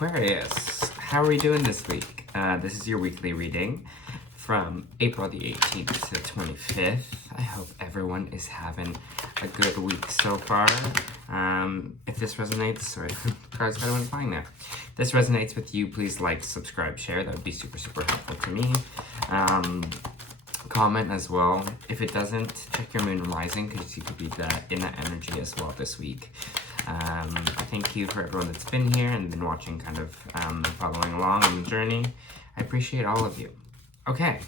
Aquarius, how are we doing this week? This is your weekly reading from April the 18th to the 25th. I hope everyone is having a good week so far. If this resonates, sorry, cards got one flying there. If this resonates with you, please like, subscribe, share. That would be super, super helpful to me. Comment as well. If it doesn't, check your moon and rising because you could be in that energy as well this week. Thank you for everyone that's been here and been watching, kind of following along on the journey. I appreciate all of you. Okay.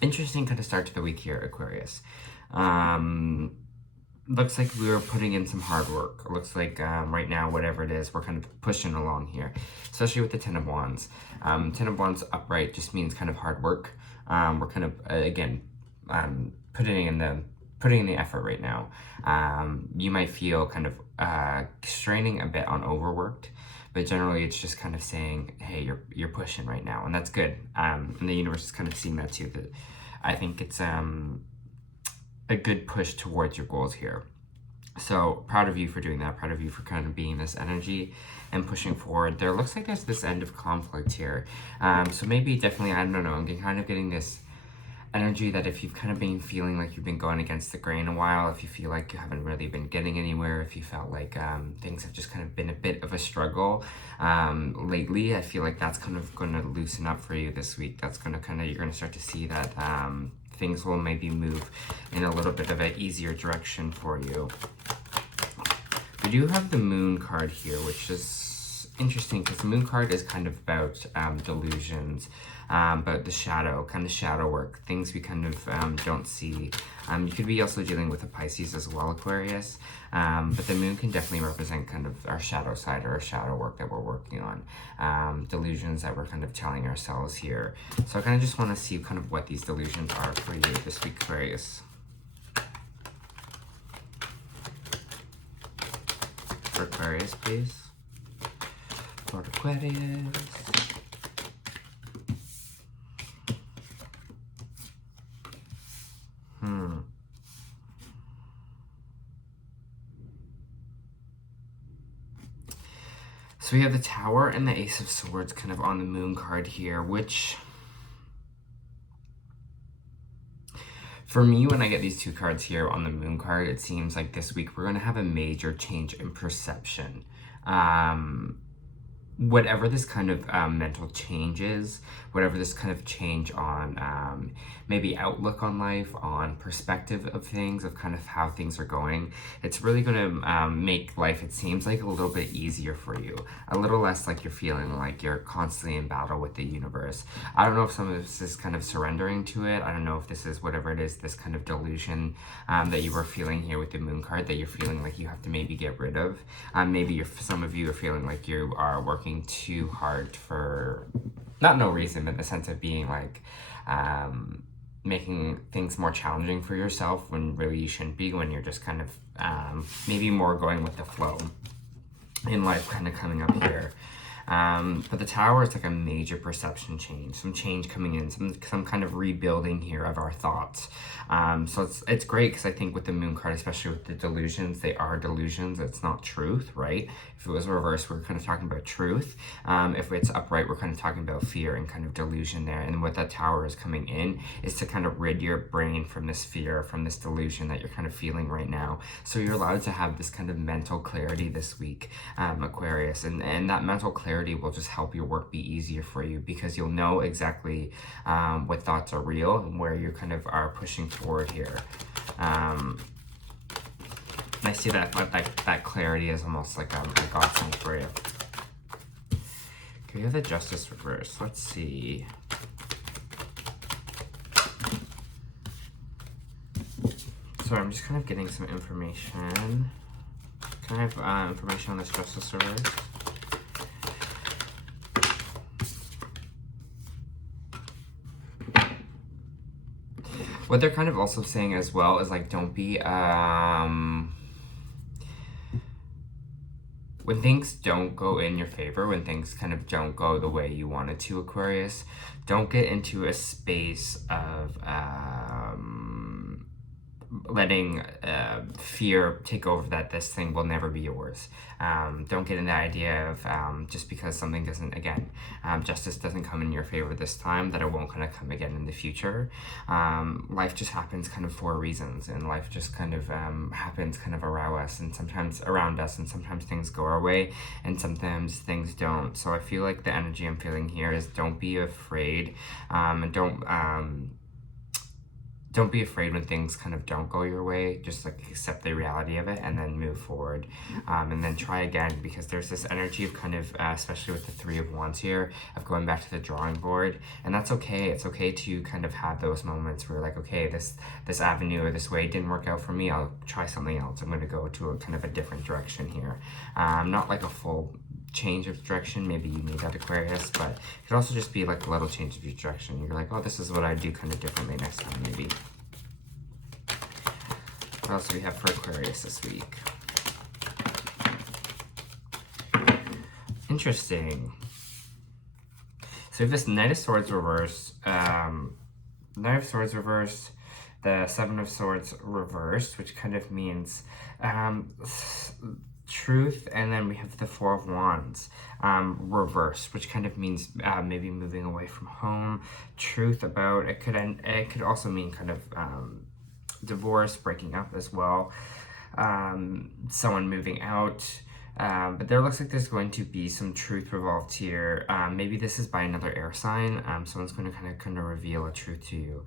Interesting kind of start to the week here, Aquarius. Looks like we were putting in some hard work. It looks like right now, whatever it is, we're kind of pushing along here, especially with the Ten of Wands. Ten of Wands upright just means kind of hard work. We're kind of, again, putting in the effort right now. You might feel kind of straining a bit on overworked, but generally it's just kind of saying, hey, you're pushing right now, and that's good. And the universe is kind of seeing that too. That I think it's a good push towards your goals here. So proud of you for doing that. Proud of you for kind of being this energy and pushing forward. There looks like there's this end of conflict here. So maybe definitely, I don't know, I'm kind of getting this energy that if you've kind of been feeling like you've been going against the grain a while, if you feel like you haven't really been getting anywhere, if you felt like things have just kind of been a bit of a struggle lately, I feel like that's kind of going to loosen up for you this week. That's going to kind of, you're going to start to see that things will maybe move in a little bit of an easier direction for you. We do have the Moon card here, which is interesting because the Moon card is kind of about delusions, but the shadow, kind of shadow work, things we kind of don't see. You could be also dealing with a Pisces as well, Aquarius, but the Moon can definitely represent kind of our shadow side or our shadow work that we're working on, delusions that we're kind of telling ourselves here. So I kind of just want to see kind of what these delusions are for you this week, Aquarius. For Aquarius, please. For Aquarius. So we have the Tower and the Ace of Swords kind of on the Moon card here, which for me, when I get these two cards here on the Moon card, it seems like this week we're going to have a major change in perception. Whatever this kind of mental change is, whatever this kind of change on maybe outlook on life, on perspective of things, of kind of how things are going, it's really going to make life, it seems like, a little bit easier for you. A little less like you're feeling like you're constantly in battle with the universe. I don't know if some of this is kind of surrendering to it. I don't know if this is whatever it is, this kind of delusion that you were feeling here with the Moon card, that you're feeling like you have to maybe get rid of. Maybe some of you are feeling like you are working too hard for not no reason, but the sense of being like making things more challenging for yourself when really you shouldn't be, when you're just kind of maybe more going with the flow in life, kind of coming up here. But the Tower is like a major perception change, some change coming in, some kind of rebuilding here of our thoughts. So it's great because I think with the Moon card, especially with the delusions, they are delusions. It's not truth, right? If it was reversed, we're kind of talking about truth. If it's upright, we're kind of talking about fear and kind of delusion there. And what that Tower is coming in is to kind of rid your brain from this fear, from this delusion that you're kind of feeling right now. So you're allowed to have this kind of mental clarity this week, Aquarius. And that mental clarity will just help your work be easier for you because you'll know exactly what thoughts are real and where you kind of are pushing forward here. I see that clarity is almost like a godsend for you. Okay, we have the Justice reverse. Let's see. Sorry, I'm just kind of getting some information. Can I have information on this Justice reverse? What they're kind of also saying as well is like, don't be, when things don't go in your favor, when things kind of don't go the way you want it to, Aquarius, don't get into a space of letting fear take over that this thing will never be yours. Don't get in the idea of just because something doesn't, again, justice doesn't come in your favor this time, that it won't kind of come again in the future. Life just happens kind of for reasons, and life just kind of happens kind of around us, and sometimes things go our way, and sometimes things don't. So I feel like the energy I'm feeling here is don't be afraid, and don't be afraid when things kind of don't go your way. Just like accept the reality of it and then move forward, and then try again, because there's this energy of kind of, especially with the Three of Wands here, of going back to the drawing board. And that's okay. It's okay to kind of have those moments where like, okay, this avenue or this way didn't work out for me. I'll try something else. I'm going to go to a kind of a different direction here. Not like a full change of direction. Maybe you need that, Aquarius, but it could also just be like a little change of direction. You're like, oh, this is what I'd do kind of differently next time, maybe. What else do we have for Aquarius this week? Interesting. So we have this Knight of Swords reversed, Knight of Swords reversed, the Seven of Swords reversed, which kind of means truth, and then we have the Four of Wands reversed, which kind of means maybe moving away from home. Truth about it could also mean kind of divorce, breaking up as well, someone moving out. But there looks like there's going to be some truth revolved here. Maybe this is by another air sign. Someone's going to kind of reveal a truth to you.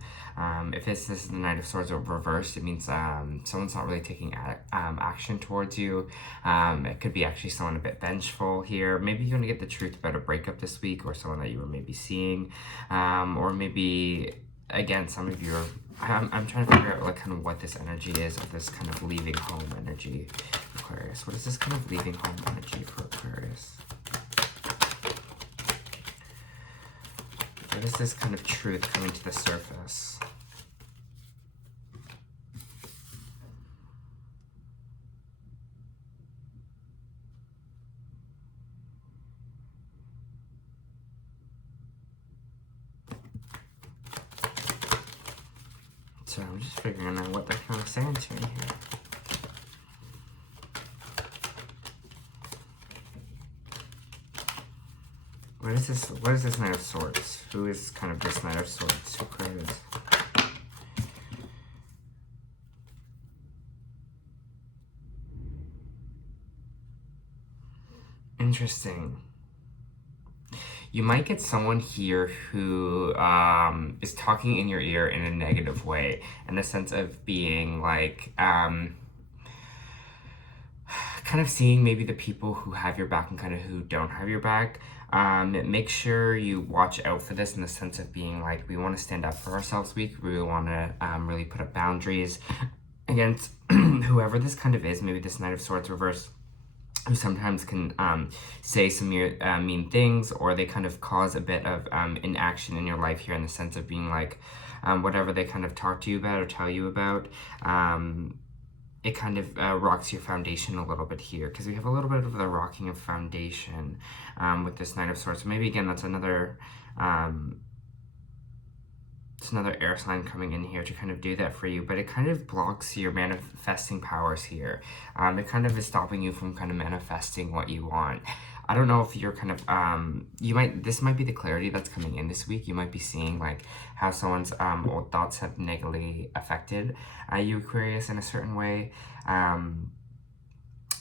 If this is the Knight of Swords reversed, it means someone's not really taking action towards you. It could be actually someone a bit vengeful here. Maybe you're going to get the truth about a breakup this week, or someone that you were maybe seeing. Or maybe, again, some of you are... I'm trying to figure out like kind of what this energy is of this kind of leaving home energy, Aquarius. What is this kind of leaving home energy for Aquarius? What is this kind of truth coming to the surface? So I'm just figuring out what they're kind of saying to me here. What is this? What is this Knight of Swords? Who is kind of this Knight of Swords? Who created? Interesting. You might get someone here who is talking in your ear in a negative way, in the sense of being like, kind of seeing maybe the people who have your back and kind of who don't have your back. Make sure you watch out for this, in the sense of being like, we want to stand up for ourselves week. We want to really put up boundaries against whoever this kind of is. Maybe this Knight of Swords reversed, who sometimes can say some mean things, or they kind of cause a bit of inaction in your life here, in the sense of being like, whatever they kind of talk to you about or tell you about, it kind of rocks your foundation a little bit here, because we have a little bit of the rocking of foundation with this Knight of Swords. So maybe again, that's another it's another air sign coming in here to kind of do that for you, but it kind of blocks your manifesting powers here. It kind of is stopping you from kind of manifesting what you want. I don't know if you're kind of, this might be the clarity that's coming in this week. You might be seeing like how someone's old thoughts have negatively affected you, Aquarius, in a certain way.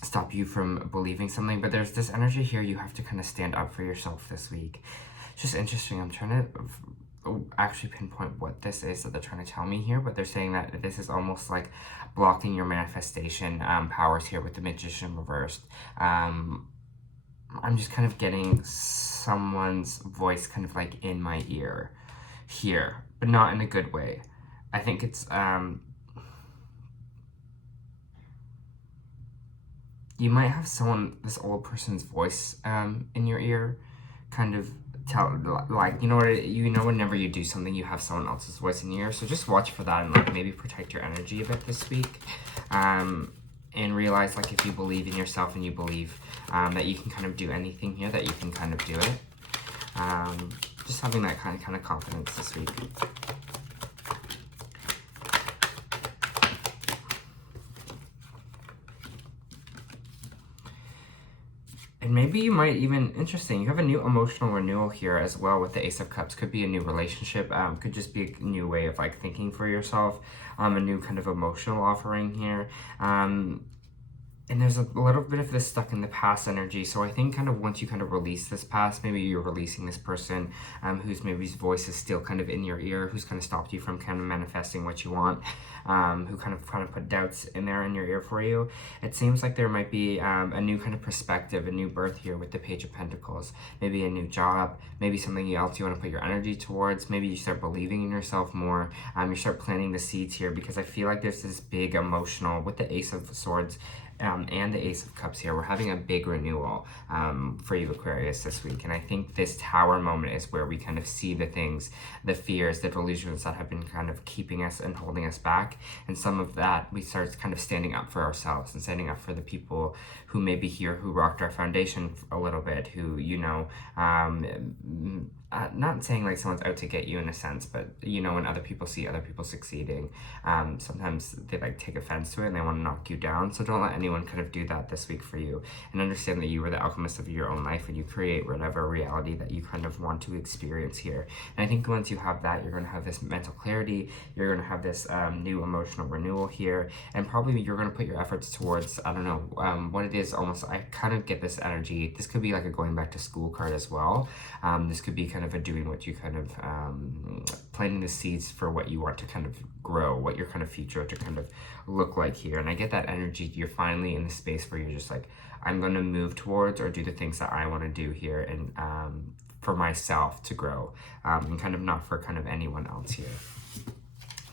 Stop you from believing something, but there's this energy here. You have to kind of stand up for yourself this week. It's just interesting. I'm trying to actually pinpoint what this is that they're trying to tell me here, but they're saying that this is almost like blocking your manifestation powers here with the Magician reversed. I'm just kind of getting someone's voice kind of like in my ear here, but not in a good way. I think it's you might have this old person's voice in your ear, kind of like, whenever you do something, you have someone else's voice in your ear. So just watch for that, and like maybe protect your energy a bit this week, and realize like if you believe in yourself and you believe that you can kind of do anything here, that you can kind of do it. Just having that kind of confidence this week. And maybe you might even, interesting, you have a new emotional renewal here as well with the Ace of Cups. Could be a new relationship, could just be a new way of like thinking for yourself, a new kind of emotional offering here. And there's a little bit of this stuck in the past energy. So I think kind of once you kind of release this past, maybe you're releasing this person whose maybe his voice is still kind of in your ear, who's kind of stopped you from kind of manifesting what you want, who kind of put doubts in there in your ear for you. It seems like there might be a new kind of perspective, a new birth here with the Page of Pentacles. Maybe a new job, maybe something else you want to put your energy towards. Maybe you start believing in yourself more. You start planting the seeds here, because I feel like there's this big emotional, with the Ace of Swords, and the Ace of Cups here, we're having a big renewal for you, Aquarius, this week. And I think this Tower moment is where we kind of see the things, the fears, the delusions that have been kind of keeping us and holding us back. And some of that, we start kind of standing up for ourselves and standing up for the people who may be here, who rocked our foundation a little bit, who, you know, not saying like someone's out to get you in a sense, but, you know, when other people see other people succeeding, sometimes they like take offense to it and they want to knock you down. So don't let anyone kind of do that this week for you, and understand that you are the alchemist of your own life and you create whatever reality that you kind of want to experience here. And I think once you have that, you're going to have this mental clarity, you're going to have this new emotional renewal here, and probably you're going to put your efforts towards, I don't know, what it is. Almost, I kind of get this energy. This could be like a going back to school card as well. This could be kind of a doing what you kind of planting the seeds for what you want to kind of grow, what your kind of future to kind of look like here. And I get that energy. You're finally in the space where you're just like, I'm going to move towards or do the things that I want to do here, and for myself to grow, and kind of not for kind of anyone else here.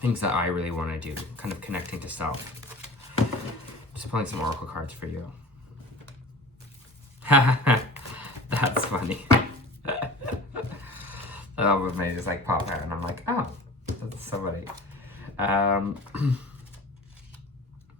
Things that I really want to do, kind of connecting to self. Just pulling some oracle cards for you. That's funny. That one may just like pop out and I'm like, oh, that's somebody.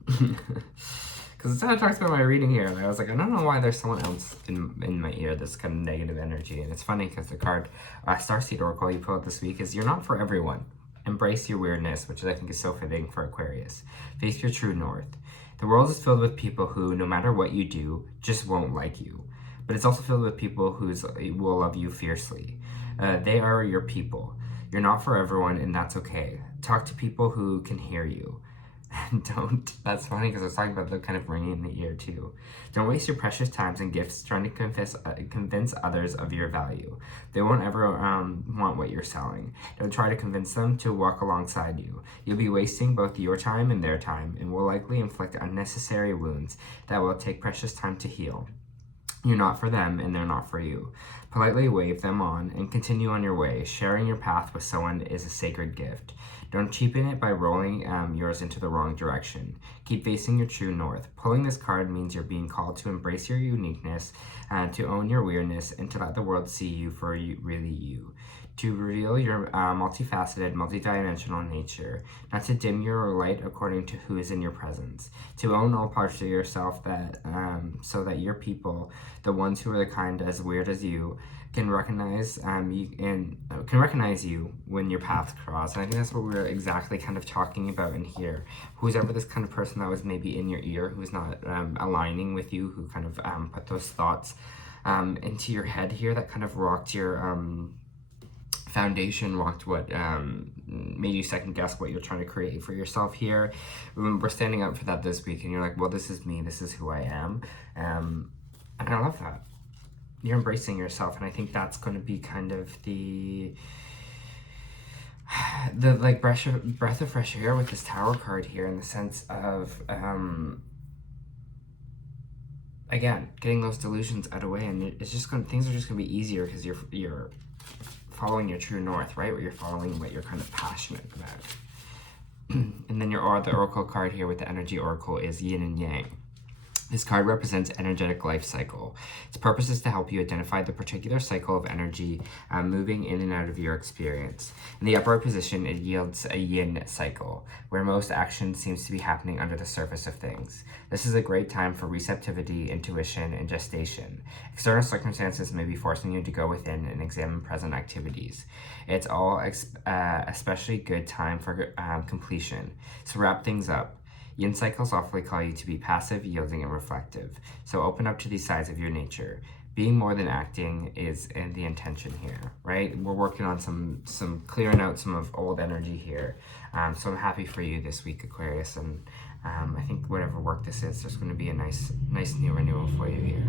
Because it kind of talks about my reading here, and I was like, I don't know why there's someone else in my ear that's kind of negative energy. And it's funny because the card, Starseed Oracle you pulled this week is, you're not for everyone. Embrace your weirdness, which I think is so fitting for Aquarius. Face your true north. The world is filled with people who, no matter what you do, just won't like you. But it's also filled with people who will love you fiercely. They are your people. You're not for everyone, and that's okay. Talk to people who can hear you. And don't, that's funny because I was talking about the kind of ringing in the ear too. Don't waste your precious times and gifts trying to convince others of your value. They won't ever want what you're selling. Don't try to convince them to walk alongside you. You'll be wasting both your time and their time, and will likely inflict unnecessary wounds that will take precious time to heal. You're not for them, and they're not for you. Politely wave them on and continue on your way. Sharing your path with someone is a sacred gift. Don't cheapen it by rolling yours into the wrong direction. Keep facing your true north. Pulling this card means you're being called to embrace your uniqueness, to own your weirdness, and to let the world see you for really you. To reveal your multifaceted, multidimensional nature, not to dim your light according to who is in your presence. To own all parts of yourself that, so that your people, the ones who are the kind as weird as you, can recognize you when your paths cross. And I think that's what we're exactly kind of talking about in here. Who's ever this kind of person that was maybe in your ear, who's not aligning with you, who kind of put those thoughts into your head here, that kind of rocked your foundation, rocked what made you second guess what you're trying to create for yourself here. We're standing up for that this week, and you're like, well, this is me, this is who I am, and I love that. You're embracing yourself, and I think that's going to be kind of the like breath of fresh air with this Tower card here, in the sense of again, getting those delusions out of the way, and it's just going, things are just going to be easier because you're following your true north, right? Where you're following what you're kind of passionate about. And then the oracle card here with the energy oracle is yin and yang. This card represents energetic life cycle. Its purpose is to help you identify the particular cycle of energy moving in and out of your experience. In the upright position, it yields a yin cycle, where most action seems to be happening under the surface of things. This is a great time for receptivity, intuition, and gestation. External circumstances may be forcing you to go within and examine present activities. It's all especially good time for completion. So wrap things up. Yin cycles awfully call you to be passive, yielding, and reflective. So open up to these sides of your nature. Being more than acting is in the intention here, right? We're working on some clearing out some of old energy here. So I'm happy for you this week, Aquarius, and I think whatever work this is, there's going to be a nice new renewal for you here.